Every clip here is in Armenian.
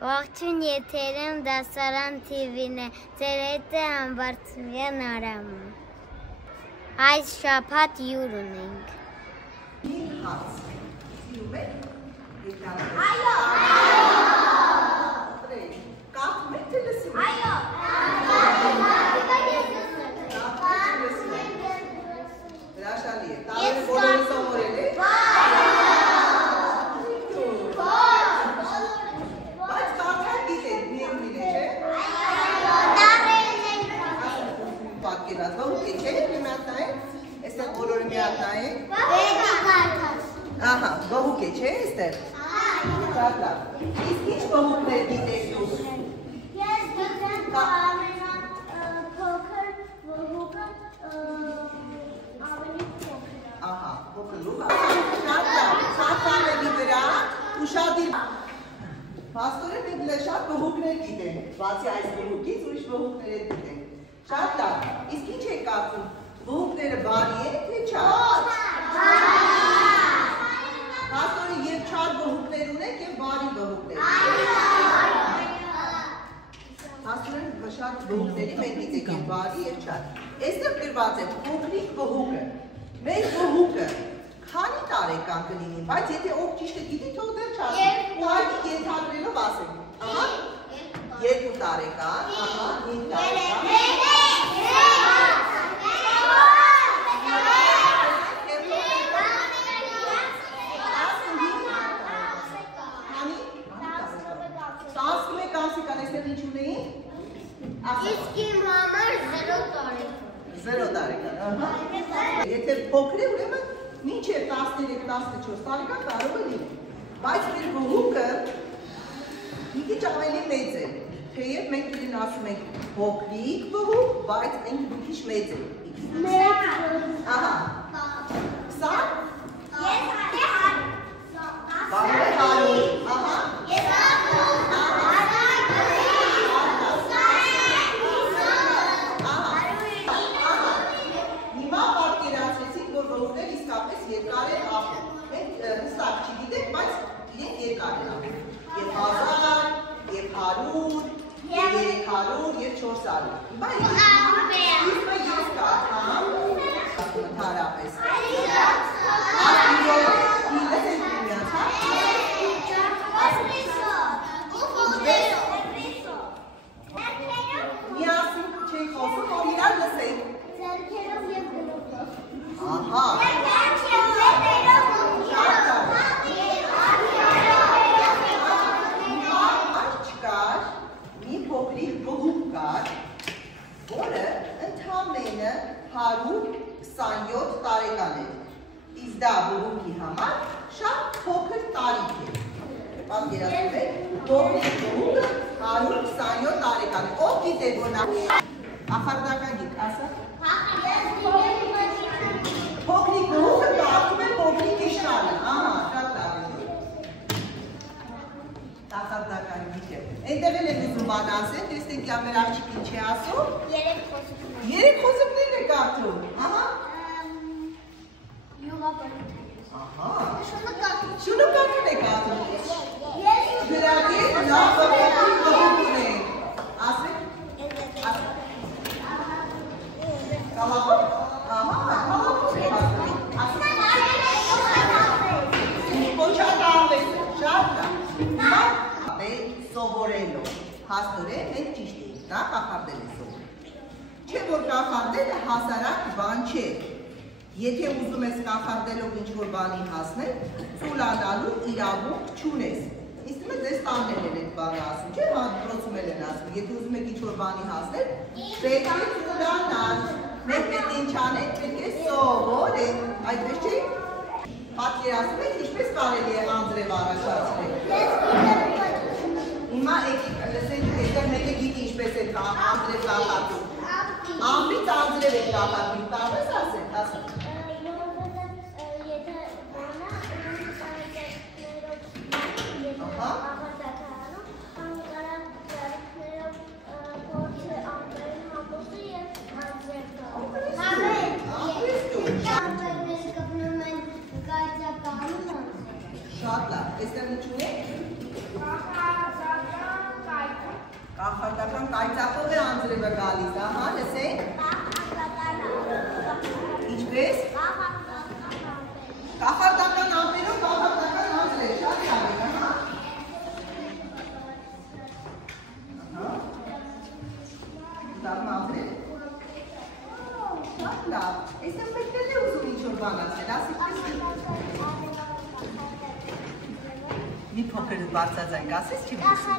Ողջույն եթերում դասարան TV-ն է, ձեր հետ է Համբարձումյան Արամը։ Այս շաբաթ հյուր ունենք։ Այո։ Կարդում եք թե լսում եք։ Այո։ Հրաշալի է։ Տարերը բոլորը սովորել եք։ Ահա, բողուկ է, չէ՞ էստեղ։ Իսկ ինչ բողուկներ գիտեք դուք։ Ես գիտեմ ամենափոքր բողուկը ավելի փոքր։ Ահա, փոքր լուր։ Շատ լավ, ցածարելի վրա ուշադիր։ Փաստորեն մենք շատ բողուկներ գիտենք, բացի այս բողուկից ուրիշ բողուկներ գիտենք։ Շատ լավ։ Իսկ ինչ եք կարծում, բողուկները բարի են թե չար։ Փաստորեն եւ չար բողուկներ ունեք եւ բարի բողուկներ։ Փաստորեն շատ բողուկների մենք գիտենք եւ բարի եւ չար։ Այստեղ գրված է փոքրիկ բողուկը։ Մեր բողուկը քանի տարեկան կլինի, բայց եթե ով ճիշտ է գիտի, թող դեռ չասի։ Ուղղակի ենթադրելով ասենք։ Ահա 2 տարեկան, ահա 5 տարեկան։ Իսկ իմ համար 0 տարեկան։ 0 տարեկան, ահա։ Եթե փոքր է, ուրեմն մինչև 13-14 տարեկան կարող է լինել։ Բայց մեր բողուկը մի քիչ ավելի մեծ է։ Թեև մենք դրին ասում ենք փոքրիկ բողուկ, բայց մենք մի քիչ մեծ է։ Ահա։ Սա։ Բարի հարու, ահա։ Երկար է ապրում, մենք հստակ չգիտենք, բայց իրենք երկար են ապրում, և 1000, և 100, և 300, և 400, իսկ ես կարդամ, ընդհանրապես, միասին չենք խոսում, որ իրար լսենք, ահա, որը ընդամենը 127 տարեկան է, իսկ դա բողուկի համար շատ փոքր տարիք է։ Պատկերացնում եք, փոքրիկ բողուկը 127 տարեկան է։ Ով գիտեք, որ նա կախարդական գիտ, ասա։ Փոքրիկ բողուկը կարդում է փոքրիկ իշխանը, ահա, շատ լավ է։ Կախարդական գիտ է։ Այնտեղ էլ են ուզում բան ասեն, տեսնենք յա մեր աղջիկին չի ասում։ 3 խոսքներ։ 3 խոսքներն է կարդում, ահա։ Ահա։ Շունկատուն է կարդում։ Գրագետ լավ փոքրիկ բողուկ ունենք։ Ասեք։ Կալապոտ։ Ահա, կալապոտ է կարդում։ Շատ լավ։ Սովորելով, հաստորեն մենք ճիշտ ենք, դա կախարդել է սովորել։ Չէ որ կախարդելը հասարակ բան չէ, եթե ուզում ես կախարդելով ինչ-որ բանի հասնել, ծուլանալու իրավունք չունես։ Իսկ մեզ ես տանել են այդ բանը ասում, չէ դրոցում էլ են ասում, եթե ուզում եք ինչ-որ բանի հասնել, պետք է ծուլանալ, մենք պետք ինչ անենք, պետք է սովորենք, այդպես չէ։ Պատկերացնում եք ինչպես կարելի է անձրև առաջացնել։ Հիմա եկեք լսենք, այստեղ մեկը գիտի ինչպես է անձրև կախարդում։ Ամրից անձրև է կախարդում, կարող ես ասել, ասել։ Շատ լավ, այստեղ ինչ ունեք։ կայծակով է անձրևը գալիս, ահա, լսենք։ Ինչպես։ Կախարդական ամպերով կախարդական անձրև, շատ լավ է, ահա։ Դառն անձրև։ Շատ լավ, այսեմ պետք է ուզում ինչ-որ բան ասել, ասիքպես։ Մի փոքր բարձրաձայն ասես, չի բուսում։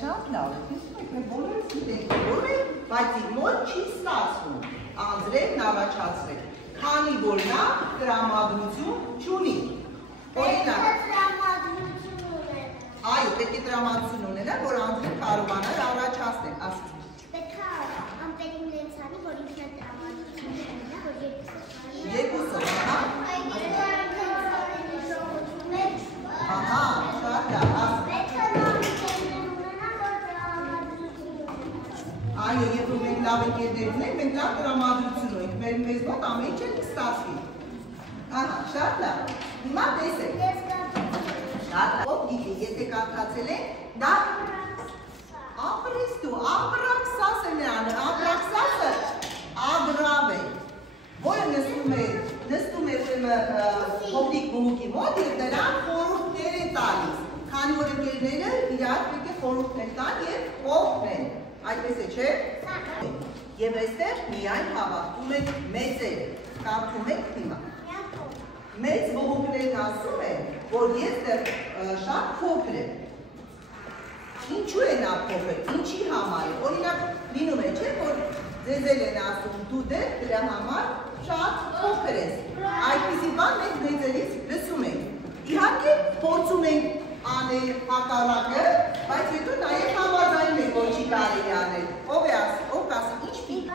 Շատ լավ է, մենք բոլորս գիտենք, բայց իր մոտ չի ստացվում անձրևն առաջացրել, քանի որ նա տրամադրություն չունի։ Օրինակ, այո, պետք է տրամադրություն ունենա, որ անձրև կարողանա առաջացնել, ասում։ Պետք է ամպերին լենցանի, որ ինքն է տրամադրություն ունենա, որ երկուսով, ահա։ Ահա, շատ լավ, ասում։ Այո, երբ որ մենք լավ ընկերներ ունենք, մենք լավ տրամադրություն ունենք, մեզ մոտ ամեն ինչ էլ կստացվի։ Ահա, շատ լավ։ Հիմա տեսեք։ Շատ ով գիտի, եթե կարդացել ենք, դա ապրիստու, ապրաքսաս է նրանը, ապրաքսասը ագրավ է, որը նստում է հոբլիկ բումուկի մոտ և նրան խորհուրդներ է տալիս, քանի որ ընկերները իրար պետք է խորհուրդներ տան և օգնեն, այդպես է չէ։ Եվ այստեղ միայն հավաքվում են մեծերը, կարդում եք հիմա։ Մեծ բողոքներն ասում են, որ ես դեռ շատ փոքր եմ։ Ինչու է նա փոքր, ինչի համար է, օրինակ լինում է չէ, որ ձեզ են ասում, դու դեռ դրա համար շատ փոքր ես։ Այդպիսի բան մենք մեծերից լսում ենք։ Իհարկե փորձում ենք անել հակառակը, բայց հետո նաև համաձայնում ենք, որ չի կարելի անել։ Ով է ասում, ով կասի, ինչ պիտի։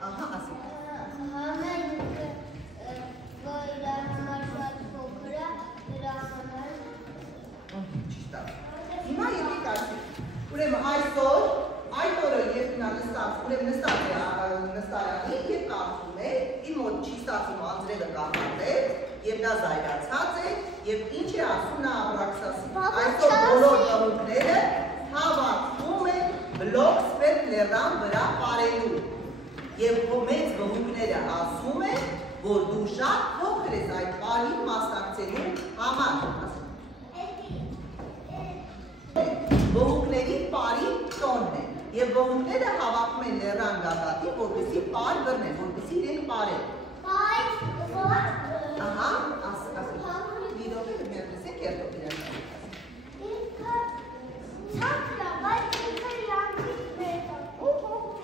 Ահա, ասի։ Հիմա եկեք ասի, ուրեմն այսօր, այդ օրը երբ նա նստած, ուրեմն նստած է նստարանին և կարդում է, իր մոտ չի ստացվում անձրևը կախարդել, և նա զայրացած է, և ինչ է ասում նա ապրաքսասի։ Այսօր բոլոր տղուկները հավաքվում են բլոքսբերգ լեռան վրա պարելու, և մեծ բողոքները ասում են, որ դու շատ փոքր ես այդ պարին մասնակցելու համար։ Բողոքների պարի տոնն է, և բողոքները հավաքում են լեռան գագաթին, որպեսզի պար բռնեն, որպեսզի իրենք պարեն։ Ահա, ասում, վիրովերը մեր լսեք երդով իրան։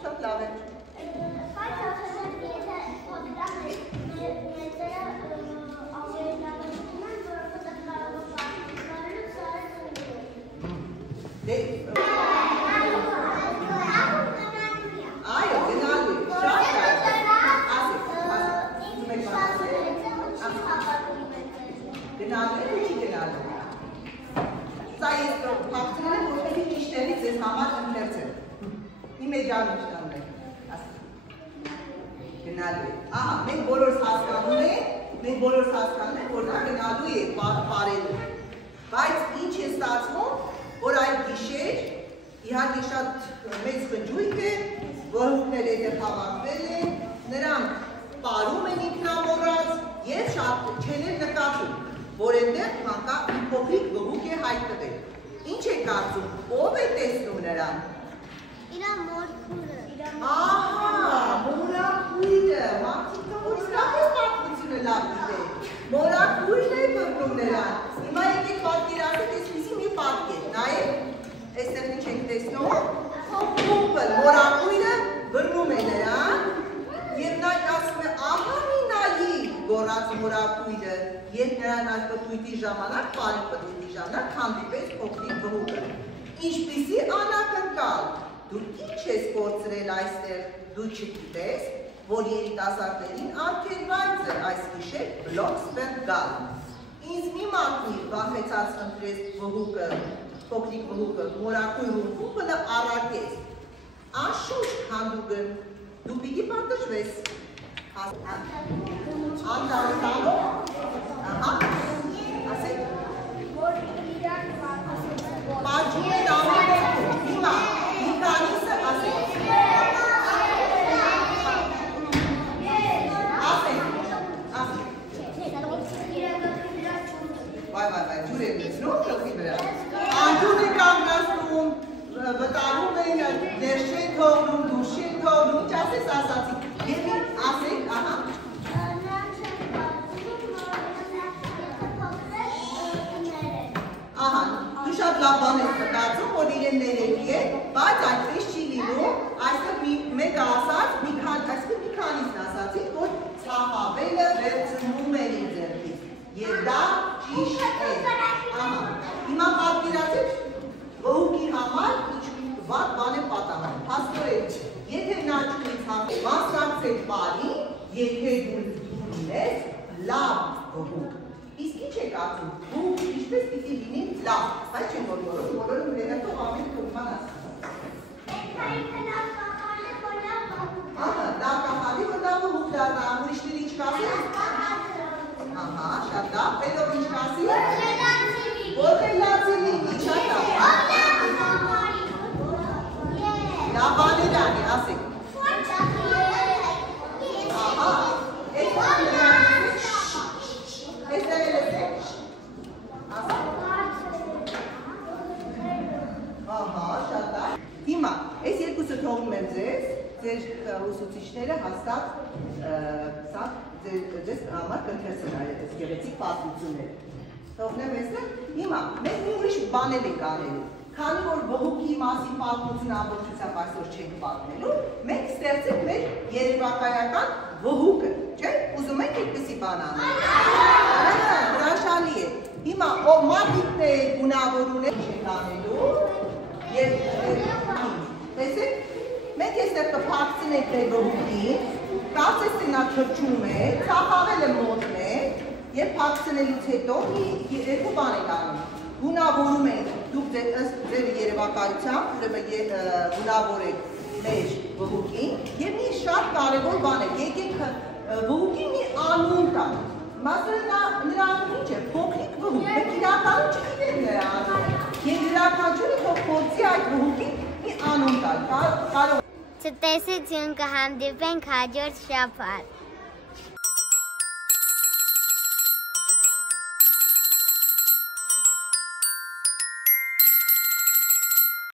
Շատ լավ է։ Այո, գնալու է, շատ գնալու է ու չի գնալու։ Սա ես պաղցրել եմ, որպեսի ճիշտերից ես համար ընթերցել։ Իմեջան ուշտանում է, գնալու է։ Ահա, մենք բոլորս հասկանում ենք, որ նա գնալու է պարելու։ Բայց ինչ է ստացվում, որ այդ գիշեր, իհարկե շատ մեծ խնջույք է, բողոքները դեռ հավաքվել են, նրանք պարում են ինքնամոռաց և շատ չեն նկատում, որ այնտեղ հանկարծ մի փոքրիկ բողոք է հայտնվել։ Ինչ է կարծում, ով է տեսնում նրան։ Իր մորքուրը։ Ահա, մորաքույրը, մարդիկը, որ իսկապես պատմությունը լավ գիտե։ Մորաքույրն է բռնում նրան։ Հիմա եկեք պատկերացրեք այսպիսի մի պատկեր, նայեք, այստեղ ինչ ենք տեսնում։ Փոփը, մորաքույրը բռնում է նրան, և նա ասում է, ահա մի նայի, գոռաց մորաքույրը, և նրան այդ պտույտի ժամանակ, պարի պտույտի ժամանակ հանդիպեց փոքրիկ բողոքը։ Ինչպիսի անակնկալ, դու ինչ ես կորցրել այստեղ, դու չգիտես, որ երիտասարդներին արգելված է այս գիշեր Բլոքսբերգ գալ։ Ինձ մի մատնիր վախեցած ընտրեց բողոքը, փոքրիկ բողոքը, մորաքույրում խումբը առարկեց։ Անշուշտ հանդուգն, դու պիտի պատժվես։ Անդալտալու։ Ահա։ Ասեք։ Պաճում են ամենը։ Հիմա, մի քանիսը ասեք։ Վայ, ջուր եմ լցնում, թողի վրա։ Անջուր է կանգնացնում, վտարում են, դեր չեն թողնում, դուրս չեն թողնում, ինչ ասես ասացի։ Եվ ասեք, ահա։ Ահա, դու շատ լավ բան ես մտածում, որ իրեն ներելի է, բայց այդպես չի լինում, այստեղ մեկը ասաց, մի քանիսն ասացին, որ ցախավելը վերցնում է իր ձեռքից, և դա ճիշտ է, ահա, հիմա պատկերացեք, վհուկի համար վատ բան է պատահել, հասկորեն, եթե նա չունի ցախ, մասնակցել պարին, եթե դու լինես լավ վհուկ, իսկ ինչ եք ասում, վհուկ ինչպես պիտի լինի լավ, այս չեն բոլորը մրենատող ամեն կորման ասում։ Ահա, լավ կախալի, որ լավ վհուկ դառնա, ուրիշների ինչ կասի։ Ահա, շատ լավ, պետով ինչ կասի։ Որտեղացի լինի, շատ լավ։ Լավ բաներ անի, ասեք։ Ահա, այստեղ էլ ասեք։ Ահա, շատ լավ։ Հիմա, այս երկուսը թողնում եմ ձեզ, ձեր ուսուցիչները հաստատ ձեզ համար կընթերցեն այս գեղեցիկ պատմությունները։ Թողնեմ այստեղ։ Հիմա, մենք մի ուրիշ բաներ ենք անելու։ Քանի որ վհուկի մասին պատմություն ամբողջությամբ այսօր չենք պատմելու, մենք ստեղծենք մեր երևակայական վհուկը, չէ՞։ Ուզում եք այդպիսի բան անել։ Հրաշալի է։ Հիմա մարդիկն է գունավորում ենք անելու եւ տեսեք, մենք այստեղ կփակցնենք մեր վհուկին, կարծես թե նա թրջում է, ցախավելը մոտն է եւ փակցնելուց հետո երկու բան ենք անում։ Գունավորում ենք, դուք ըստ ձեր երևակայությամբ գունավորեք մեր վհուկին եւ մի շատ կարեւոր բան է, եկեք վհուկին մի անուն տալ։ Մասնավորապես նրա անունը ինչ է, փոքրիկ վհուկ, մենք իրականում չգիտենք նրա անունը։ Եվ յուրաքանչյուրը փոխի այդ վհուկին մի անուն տալ, կարող Ցտեսություն կհանդիպենք հաջորդ շաբաթ։